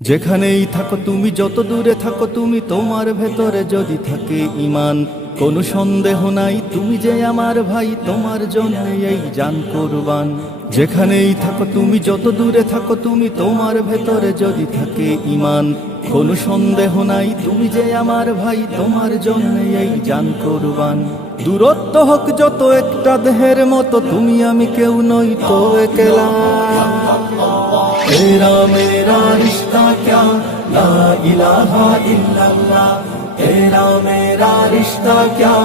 যেখানেই থাকো তুমি, যত দূরে থাকো তুমি, তোমার ভেতরে যদি থাকে ঈমান, কোনো সন্দেহ নাই তুমি যে আমার ভাই, তোমার জন্য এই জান কুরবান। যেখানেই থাকো তুমি, যত দূরে থাকো তুমি, তোমার ভেতরে যদি থাকে ঈমান, কোনো সন্দেহ নাই তুমি যে আমার ভাই, তোমার জন্য এই জান কুরবান। দূরত্ব হোক যত একটা দেহের মতো, তুমি আমি কেউ নই তো একলা। तेरा मेरा रिश्ता क्या ला इलाहा इल्लल्लाह, तेरा मेरा रिश्ता क्या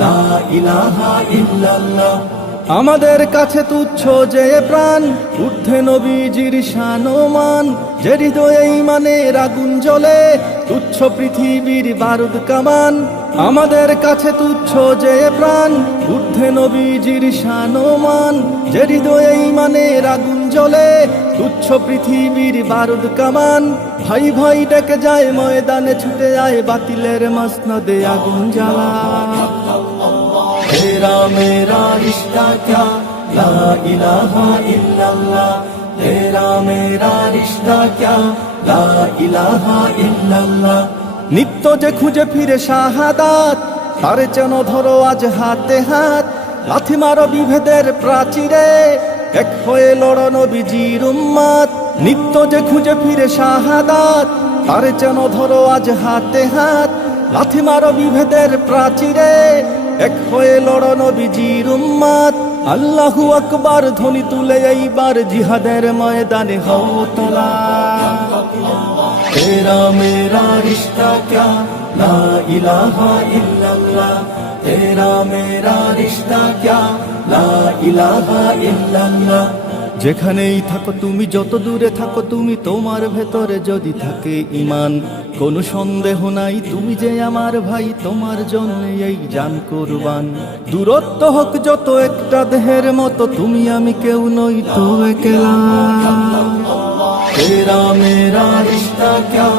ला इलाहा इल्लल्लाह। আমাদের কাছে তুচ্ছ যে প্রাণ, ঊর্ধ্বে নবীজির শান ও মান, যে হৃদয়ে ঈমানের আগুন জ্বলে, তুচ্ছ পৃথিবীর বারুদ কামান। আমাদের কাছে তুচ্ছ যে প্রাণ, ঊর্ধ্বে নবীজির শান ও মান, যে হৃদয়ে ঈমানের আগুন জ্বলে, তুচ্ছ পৃথিবীর বারুদ কামান। ভাই ভাই ডেকে যায় ময়দানে, ছুটে যায় বাতিলের মসনদে আগুন জ্বালা। तेरा मेरा रिश्ता क्या ला इलाहा इल्लल्लाह, तेरा मेरा रिश्ता क्या ला इलाहा इल्लल्लाह। নিত্য যে খুঁজে ফিরে শাহাদাত, তারে যেন ধরো আজ হাতে হাত। লাথি মারো বিভেদের প্রাচীরে, এক হয়ে লড়ো নবীজির উম্মত। নিত্য যে খুঁজে ফিরে শাহাদাত, তারে যেন ধরো আজ হাতে হাত। লাথি মারো বিভেদের প্রাচীরে, এক হয়ে লড়ো নবীজির উম্মত। আল্লাহু আকবার ধ্বনি তুলে এইবার জিহাদের ময়দানে হও তোলা। तेरा मेरा रिश्ता क्या ला इलाहा इल्लल्लाह, तेरा मेरा रिश्ता क्या ला इलाहा इल्लल्लाह। যেখানেই থাকো তুমি, যত দূরে থাকো তুমি, তোমার ভেতরে যদি থাকে ঈমান, কোনো সন্দেহ নাই তুমি যে আমার ভাই, তোমার জন্য এই জান কুরবান। দূরত্ব হোক যত একটা দেহের মতো, তুমি আমি কেউ নই তো একলা। तेरा मेरा रिश्ता क्या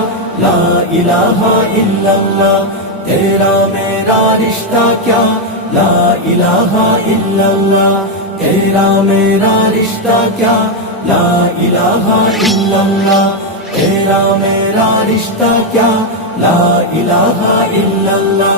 ला इलाहा इल्लल्लाह, तेरा मेरा रिश्ता क्या ला इलाहा इल्लल्लाह, तेरा मेरा रिश्ता क्या ला इलाहा इल्लल्लाह, तेरा मेरा रिश्ता क्या ला इलाहा इल्लल्लाह।